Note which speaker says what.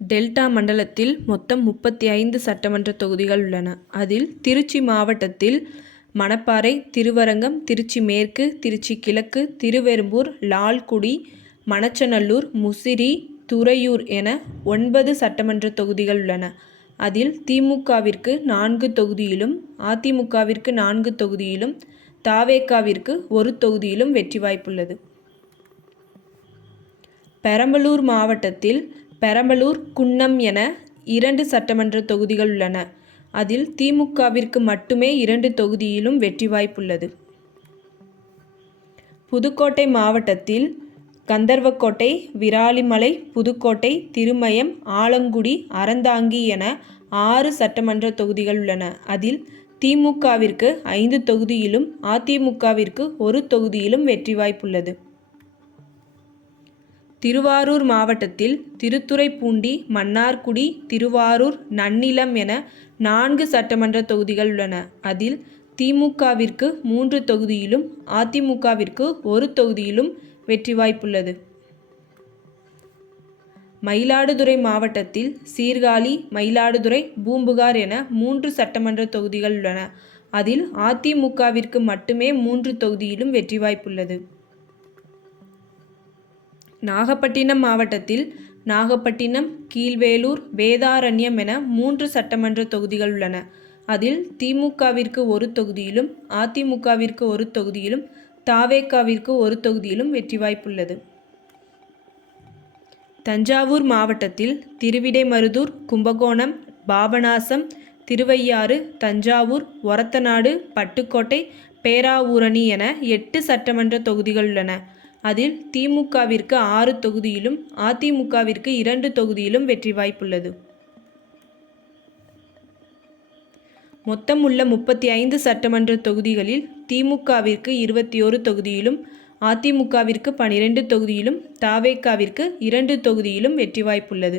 Speaker 1: Delta மண்டலத்தில் மொத்தம் முப்பத்தி ஐந்து சட்டமன்ற தொகுதிகள் உள்ளன. அதில் திருச்சி மாவட்டத்தில் மணப்பாறை திருவரங்கம் திருச்சி மேற்கு திருச்சி கிழக்கு திருவெறும்பூர் லால்குடி மணச்சநல்லூர் முசிறி துறையூர் என ஒன்பது சட்டமன்ற தொகுதிகள் உள்ளன. அதில் திமுகவிற்கு நான்கு தொகுதியிலும் அதிமுகவிற்கு நான்கு தொகுதியிலும் தாவேக்காவிற்கு ஒரு தொகுதியிலும் வெற்றி வாய்ப்புள்ளது. பெரம்பலூர் மாவட்டத்தில் பெரம்பலூர் குன்னம் என இரண்டு சட்டமன்ற தொகுதிகள் உள்ளன. அதில் திமுகவிற்கு மட்டுமே இரண்டு தொகுதியிலும் வெற்றி வாய்ப்புள்ளது. புதுக்கோட்டை மாவட்டத்தில் கந்தர்வக்கோட்டை விராலிமலை புதுக்கோட்டை திருமயம் ஆலங்குடி அறந்தாங்கி என ஆறு சட்டமன்ற தொகுதிகள் உள்ளன. அதில் திமுகவிற்கு ஐந்து தொகுதியிலும் அதிமுகவிற்கு ஒரு தொகுதியிலும் வெற்றி வாய்ப்புள்ளது. திருவாரூர் மாவட்டத்தில் திருத்துறைப்பூண்டி மன்னார்குடி திருவாரூர் நன்னிலம் என நான்கு சட்டமன்ற தொகுதிகள் உள்ளன. அதில் திமுகவிற்கு மூன்று தொகுதியிலும் அதிமுகவிற்கு ஒரு தொகுதியிலும் வெற்றி வாய்ப்புள்ளது. மயிலாடுதுறை மாவட்டத்தில் சீர்காழி மயிலாடுதுறை பூம்புகார் என மூன்று சட்டமன்ற தொகுதிகள் உள்ளன. அதில் அதிமுகவிற்கு மட்டுமே மூன்று தொகுதியிலும் வெற்றி வாய்ப்புள்ளது. நாகப்பட்டினம் மாவட்டத்தில் நாகப்பட்டினம் கீழ்வேலூர் வேதாரண்யம் என மூன்று சட்டமன்ற தொகுதிகள் உள்ளன. அதில் திமுகவிற்கு ஒரு தொகுதியிலும் அதிமுகவிற்கு ஒரு தொகுதியிலும் தாவேக்காவிற்கு ஒரு தொகுதியிலும் வெற்றி வாய்ப்புள்ளது தஞ்சாவூர் மாவட்டத்தில் திருவிடைமருதூர் கும்பகோணம் பாபநாசம் திருவையாறு தஞ்சாவூர் ஒரத்தநாடு பட்டுக்கோட்டை பேராவூரணி என எட்டு சட்டமன்ற தொகுதிகள் உள்ளன. அதில் திமுகவிற்கு ஆறு தொகுதியிலும் அதிமுகவிற்கு இரண்டு தொகுதியிலும் வெற்றி வாய்ப்புள்ளது. மொத்தம் உள்ள முப்பத்தி ஐந்து சட்டமன்ற தொகுதிகளில் திமுகவிற்கு இருபத்தி ஒரு தொகுதியிலும் அதிமுகவிற்கு பனிரெண்டு தொகுதியிலும் தாவேக்காவிற்கு இரண்டு தொகுதியிலும் வெற்றி வாய்ப்புள்ளது.